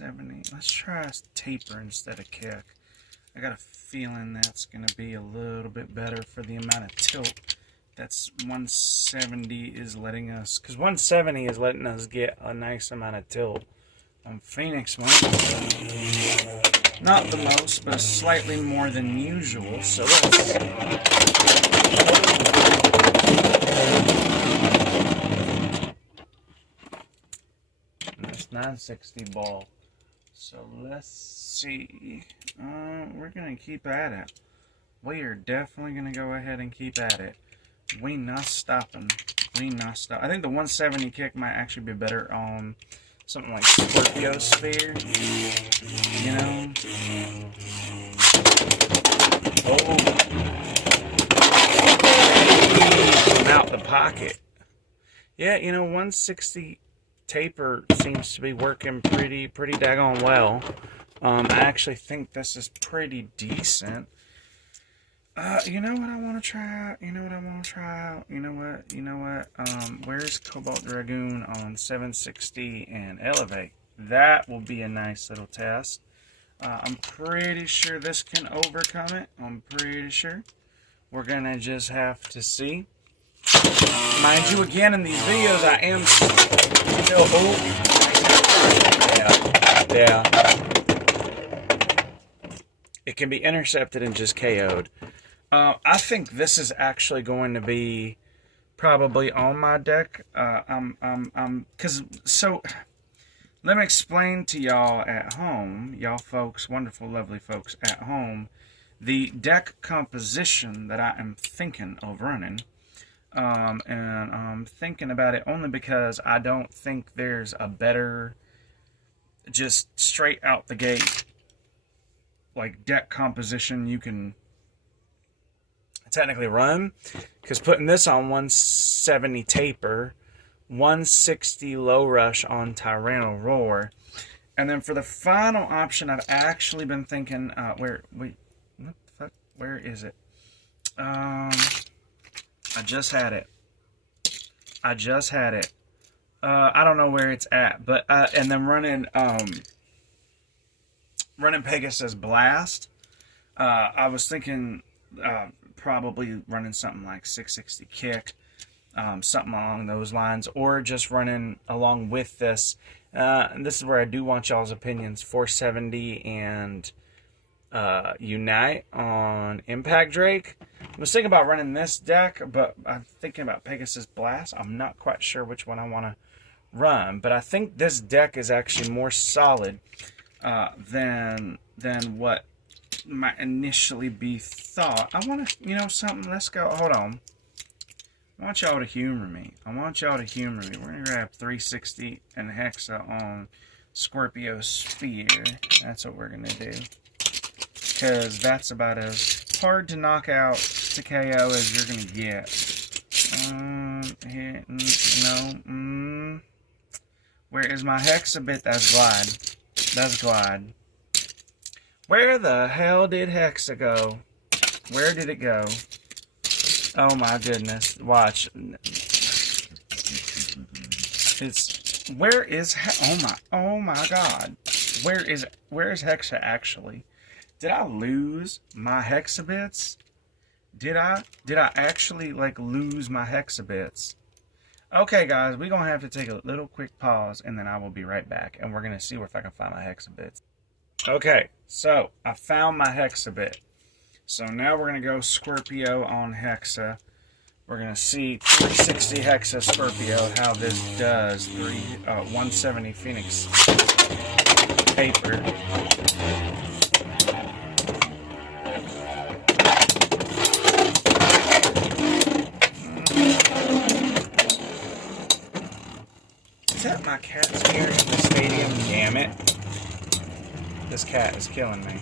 170. Let's try a taper instead of kick. I got a feeling that's going to be a little bit better for the amount of tilt that's 170 is letting us, because 170 is letting us get a nice amount of tilt on Pheonix Wing. Not the most, but slightly more than usual. So let's. That's 960 ball. So let's see. We're gonna keep at it. We are definitely gonna go ahead and keep at it. We not stopping. We not stop. I think the 170 kick might actually be better on something like Scorpio Sphere. You know? Oh. Out the pocket. Yeah, you know, 160 taper seems to be working pretty daggone well. I actually think this is pretty decent. You know what I want to try out? You know what I want to try out? You know what? Where's Cobalt Dragoon on 760 and Elevate? That will be a nice little test. I'm pretty sure this can overcome it. I'm pretty sure. We're going to just have to see. Mind you, again, in these videos, I am still... Yeah. It can be intercepted and just KO'd. I think this is actually going to be probably on my deck. So let me explain to y'all at home, y'all folks, wonderful, lovely folks at home, the deck composition that I am thinking of running. And I'm thinking about it only because I don't think there's a better, just straight out the gate, like deck composition you can technically run, because putting this on 170 taper, 160 low rush on Tyranno Roar, and then for the final option, I've actually been thinking, what the fuck, where is it? I just had it. I don't know where it's at, but and then running Pegasus Blast. I was thinking probably running something like 660 kick, something along those lines, or just running along with this. And this is where I do want y'all's opinions. 470 and Unite on Impact Drake. I was thinking about running this deck, but I'm thinking about Pegasus Blast. I'm not quite sure which one I want to run, but I think this deck is actually more solid than what might initially be thought. I want to, something. Let's go. Hold on. I want y'all to humor me. We're going to grab 360 and Hexa on Scorpio Sphere. That's what we're going to do. Because that's about as hard to knock out to KO as you're going to get. Where is my Hexa bit? That's Glide. Where the hell did Hexa go? Where did it go? Oh my goodness. Watch. Oh my god. Where is Hexa actually? Did I lose my Hexa bits? Did I actually lose my Hexa bits? Okay guys, we're gonna have to take a little quick pause and then I will be right back and we're gonna see if I can find my Hexa bits. Okay, so I found my Hexa bit. So now we're going to go Scorpio on Hexa. We're going to see 360 Hexa Scorpio, how this does. 170 Pheonix paper. Is that my cat's here in the stadium? Damn it. This cat is killing me.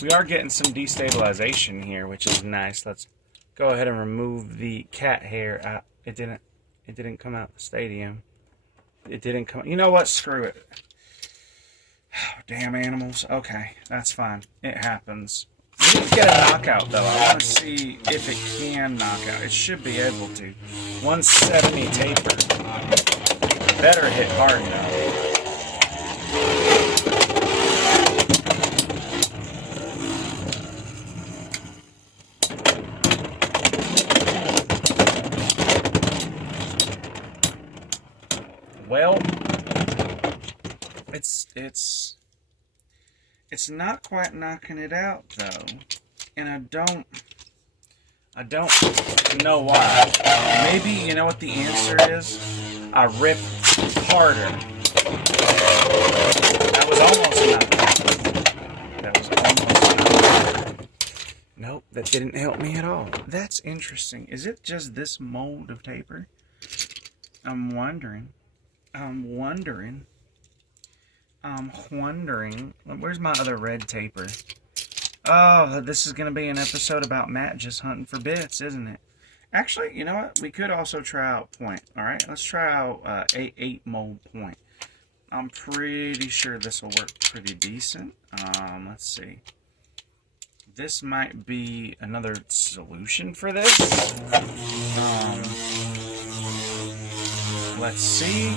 We are getting some destabilization here, which is nice. Let's go ahead and remove the cat hair out. It didn't come out the stadium. It didn't come. You know what? Screw it. Oh, damn animals. Okay, that's fine. It happens. We didn't get a knockout though. I want to see if it can knock out. It should be able to. 170 taper. Better hit hard though. it's not quite knocking it out though, and I don't know why. Maybe you know what the answer is? I ripped harder. That was almost enough. That was almost enough. Nope, that didn't help me at all. That's interesting. Is it just this mold of taper? I'm wondering. Where's my other red taper? Oh, this is going to be an episode about Matt just hunting for bits, isn't it? Actually, you know what? We could also try out point. Alright, let's try out 8 mold point. I'm pretty sure this will work pretty decent. Let's see. This might be another solution for this. Let's see.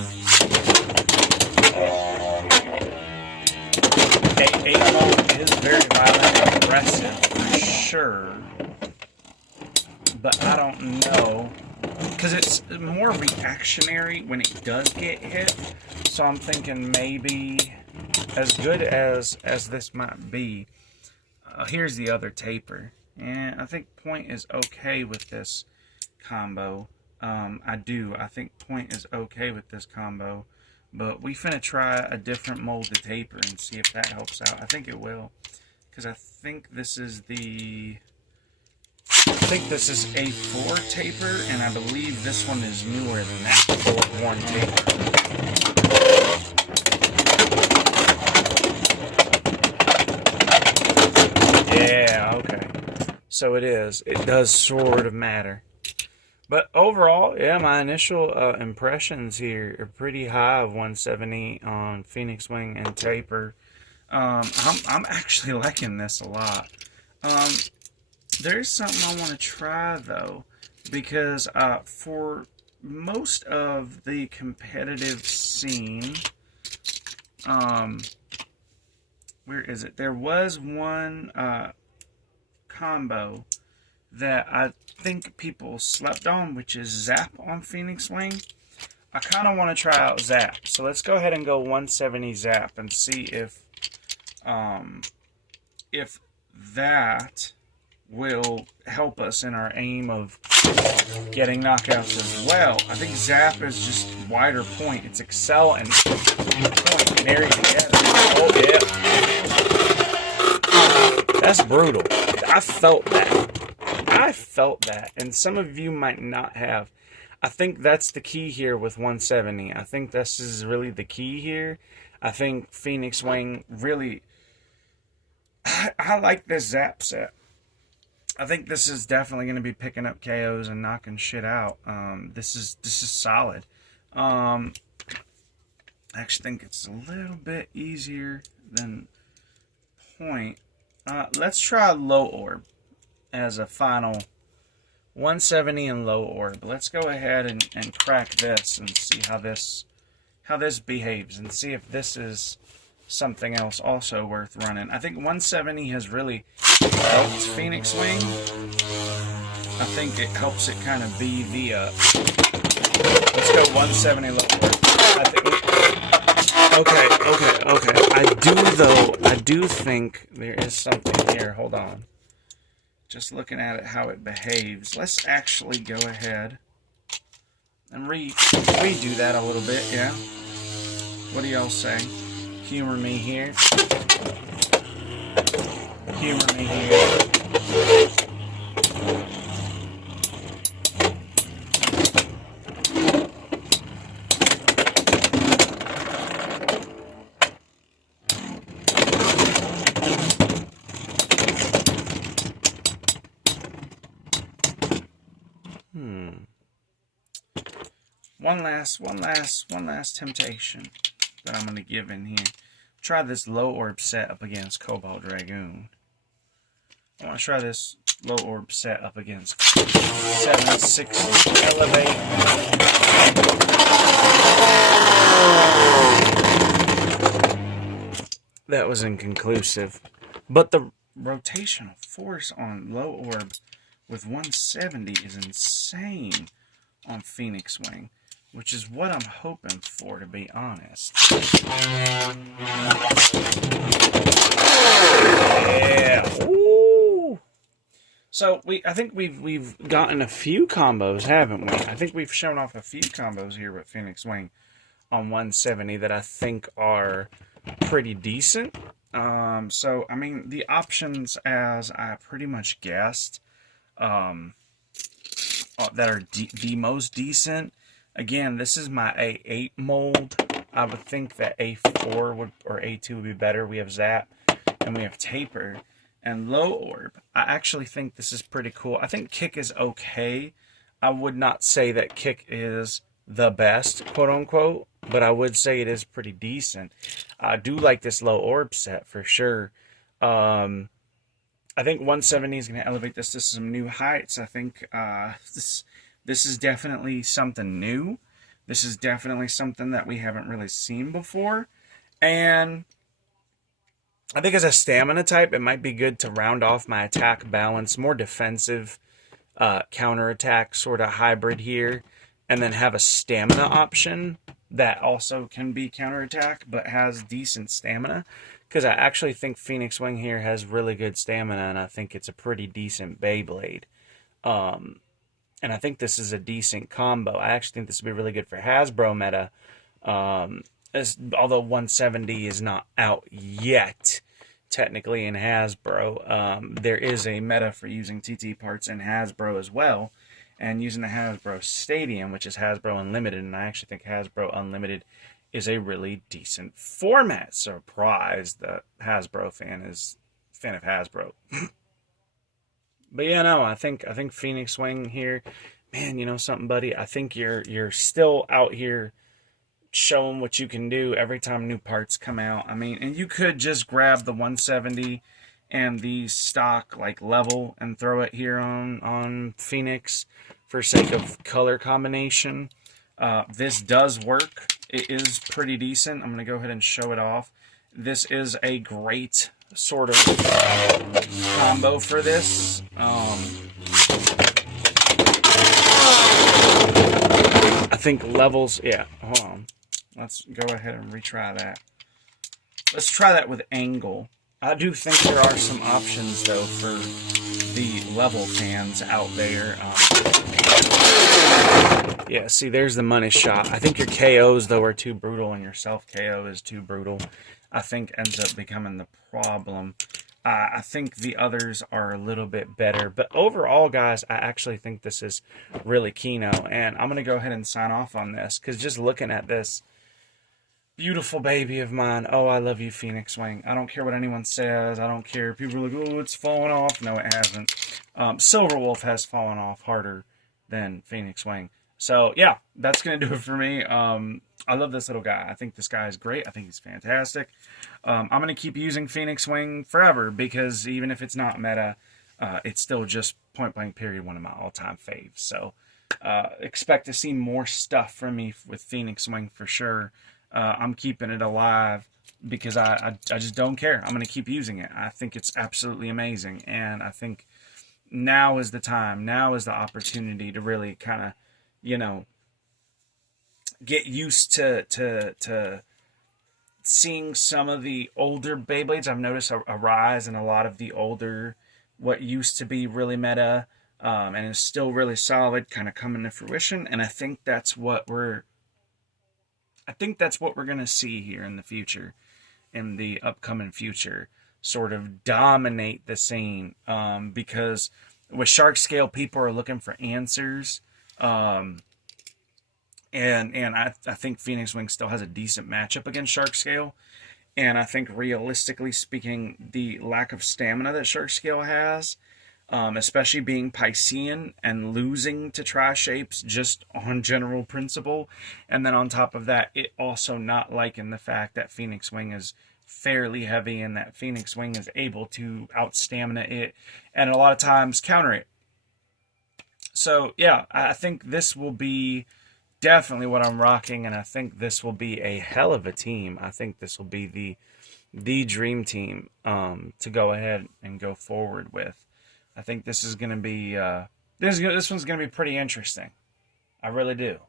8 mold is very violent and aggressive for sure. But I don't know. Because it's more reactionary when it does get hit. So I'm thinking maybe as good as this might be. Here's the other taper. And I think point is okay with this combo. I think point is okay with this combo. But we finna try a different molded taper and see if that helps out. I think it will. Because I think this is the... A4 taper, and I believe this one is newer than that 4-worn taper. Yeah, okay. So it is. It does sort of matter. But overall, yeah, my initial impressions here are pretty high of 170 on Pheonix Wing and taper. I'm actually liking this a lot. There's something I want to try though, because for most of the competitive scene, where is it? There was one combo that I think people slept on, which is Zap on Pheonix Wing. I kind of want to try out Zap, so let's go ahead and go 170 Zap and see if that will help us in our aim of getting knockouts as well. I think Zap is just wider point. It's Excel and point married together. Oh yeah, that's brutal. I felt that, and some of you might not have. I think that's the key here with 170. I think this is really the key here. I think Pheonix Wing really... I like this Zap set. I think this is definitely going to be picking up KOs and knocking shit out. This is solid. I actually think it's a little bit easier than point. Let's try low orb as a final 170 and low orb. Let's go ahead and crack this and see how this behaves and see if this is something else also worth running. I think 170 has really helped Pheonix Wing. I think it helps it kind of be the let's go 170 low orb. Okay. I do think there is something here. Hold on. Just looking at it, how it behaves. Let's actually go ahead and redo that a little bit, yeah? What do y'all say? Humor me here. Humor me here. One last temptation that I'm going to give in here. Try this low orb set up against Cobalt Dragoon. I want to try this low orb set up against 760 Elevate. That was inconclusive. But the rotational force on low orb with 170 is insane on Pheonix Wing. which is what I'm hoping for, to be honest. Yeah. Ooh. So I think we've gotten a few combos, haven't we? I think we've shown off a few combos here with Pheonix Wing on 170 that I think are pretty decent. So I mean, the options, as I pretty much guessed, that are the most decent. Again, this is my A8 mold. I would think that A4 would, or A2 would be better. We have Zap and we have Taper and Low Orb. I actually think this is pretty cool. I think Kick is okay. I would not say that Kick is the best, quote unquote, but I would say it is pretty decent. I do like this Low Orb set for sure. I think 170 is going to elevate this to some new heights. I think this is definitely something new. This is definitely something that we haven't really seen before. And I think as a stamina type, it might be good to round off my attack balance, more defensive counterattack sort of hybrid here, and then have a stamina option that also can be counterattack but has decent stamina. Because I actually think Pheonix Wing here has really good stamina, and I think it's a pretty decent Beyblade. And I think this is a decent combo. I actually think this would be really good for Hasbro meta. Although 170 is not out yet, technically, in Hasbro. There is a meta for using TT parts in Hasbro as well, and using the Hasbro Stadium, which is Hasbro Unlimited, and I actually think Hasbro Unlimited is a really decent format. Surprised that Hasbro fan is a fan of Hasbro. But yeah, no, I think Pheonix Wing here, man, you know something, buddy? I think you're still out here showing what you can do every time new parts come out. I mean, and you could just grab the 170 and the stock like level and throw it here on Pheonix for sake of color combination. This does work. It is pretty decent. I'm going to go ahead and show it off. This is a great sort of combo for this. I think levels, yeah, hold on. Let's go ahead and retry that. Let's try that with angle. I do think there are some options, though, for the level fans out there. Yeah, see, there's the money shot. I think your KOs, though, are too brutal, and your self-KO is too brutal. I think ends up becoming the problem. I think the others are a little bit better. But overall, guys, I actually think this is really Kino. And I'm going to go ahead and sign off on this, because just looking at this beautiful baby of mine, oh, I love you, Pheonix Wing. I don't care what anyone says. I don't care. People are like, oh, it's falling off. No, it hasn't. Silverwolf has fallen off harder than Pheonix Wing. So, yeah, that's going to do it for me. I love this little guy. I think this guy is great. I think he's fantastic. I'm going to keep using Pheonix Wing forever, because even if it's not meta, it's still just point blank period one of my all-time faves. So expect to see more stuff from me with Pheonix Wing for sure. I'm keeping it alive because I just don't care. I'm going to keep using it. I think it's absolutely amazing. And I think now is the time. Now is the opportunity to really kind of, you know, get used to seeing some of the older Beyblades. I've noticed a rise in a lot of the older, what used to be really meta, and is still really solid, kind of coming to fruition. And I think that's what we're going to see here in the future, in the upcoming future, sort of dominate the scene. Because with Shark Scale, people are looking for answers. And I think Pheonix Wing still has a decent matchup against Shark Scale. And I think realistically speaking, the lack of stamina that Shark Scale has, especially being Piscean and losing to Tri-Shapes just on general principle. And then on top of that, it also not liking the fact that Pheonix Wing is fairly heavy and that Pheonix Wing is able to out-stamina it and a lot of times counter it. So, yeah, I think this will be definitely what I'm rocking, and I think this will be a hell of a team. I think this will be the dream team to go ahead and go forward with. I think this is going to be this one's going to be pretty interesting. I really do.